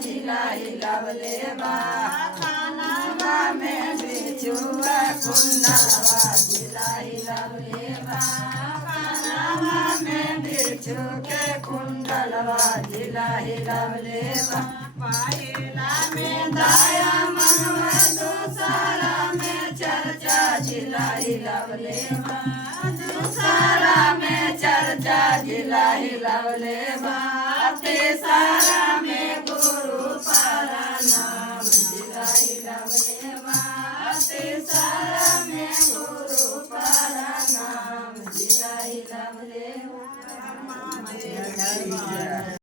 हिलवले बा खाना में बिछुआ कुंडलवा जिला हिलवले बा खाना में बिछु के कुंडलवा जिला हिलवले बा पाहिला में दाया मनवा दूसरा में चर्चा जिला हिलवले बा दूसरा में चर्चा जिला हिलवले बा तीसरा में गुरु